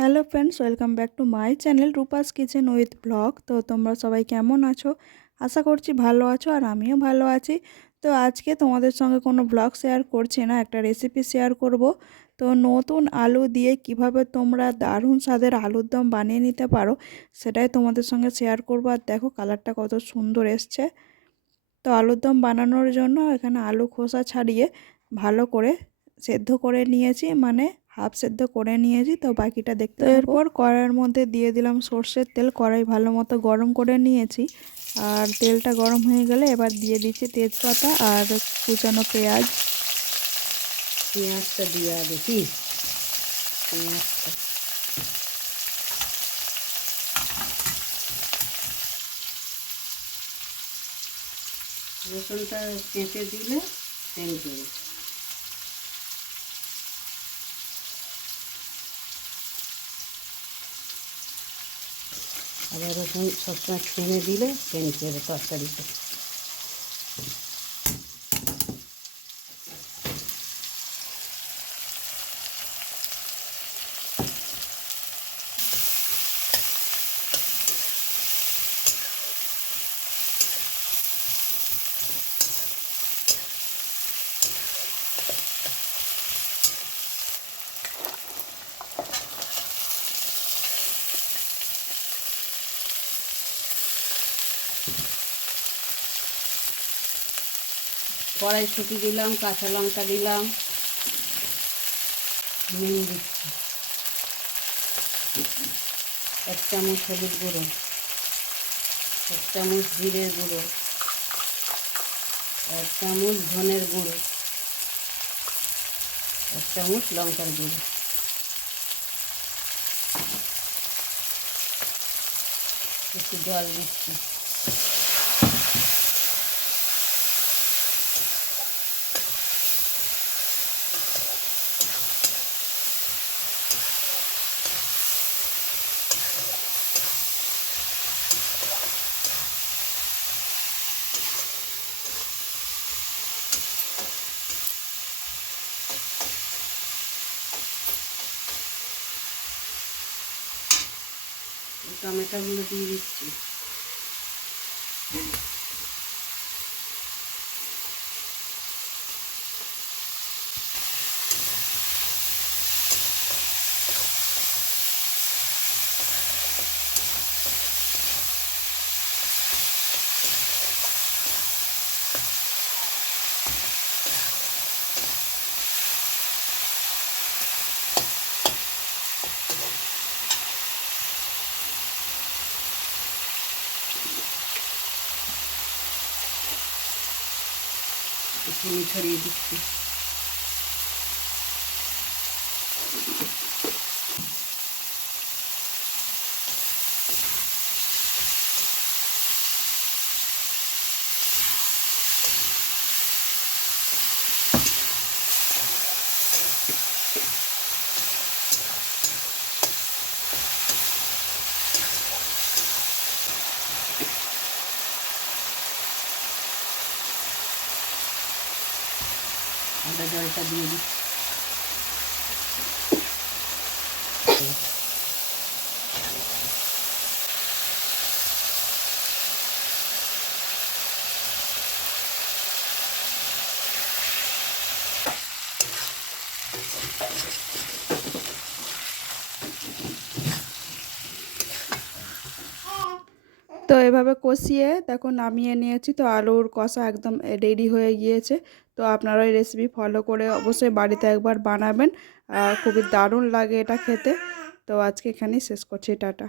Hello friends, welcome back to my channel Rupa's kitchen with blog. তো তোমরা সবাই কেমন আছো? আশা করছি ভালো আছো, আর আমিও ভালো আছি। তো আজকে তোমাদের সঙ্গে কোনো ব্লগ শেয়ার করছি না, একটা রেসিপি শেয়ার করব। তো নতুন আলু দিয়ে কিভাবে তোমরা দারুণ স্বাদের আলুর দম বানিয়ে নিতে পারো, সেটাই তোমাদের সঙ্গে শেয়ার করব। আর দেখো কালারটা কত সুন্দর এসছে। তো আলুর দম বানানোর জন্য এখানে আলু খোসা ছাড়িয়ে ভালো করে সেদ্ধ করে নিয়েছি, মানে হাফ সেদ্ধ করে নিয়েছি। তো বাকিটা দেখতে থাকো। এরপর কড়াইয়ের মধ্যে দিয়ে দিলাম সর্ষের তেল। কড়াই ভালো মতো গরম করে নিয়েছি, আর তেলটা গরম হয়ে গেলে এবার দিয়ে দিচ্ছি তেজপাতা আর কুচানো পেঁয়াজ। পেঁয়াজটা দিয়ে দেখি পেঁয়াজটা রসুনটা কেটে দিলে সেম করে। আবার রসুন সবসময় ছেড়ে দিলে সেম করে তরকারিতে। কড়াইশুঁটি দিলাম, কাঁচা লঙ্কা দিলাম, নুন দিচ্ছি, 1 চামচ হলুদ গুঁড়ো, 1 চামচ জিরের গুঁড়ো, 1 চামচ ধনের গুঁড়ো, 1 চামচ লঙ্কার গুঁড়ো। একটু জল দিচ্ছি। টমেটোগুলো দিয়ে দিচ্ছি। চিনি ছড়িয়ে দিচ্ছি। আদা জলটা দিয়ে দিচ্ছি। তো এভাবে কষিয়ে দেখো নামিয়ে নিয়েছি। তো আলুর কষা একদম রেডি হয়ে গিয়েছে। তো আপনারা এই রেসিপি ফলো করে অবশ্যই বাড়িতে একবার বানাবেন, আর খুবই দারুণ লাগে এটা খেতে। তো আজকে এখানেই শেষ করছি, টাটা।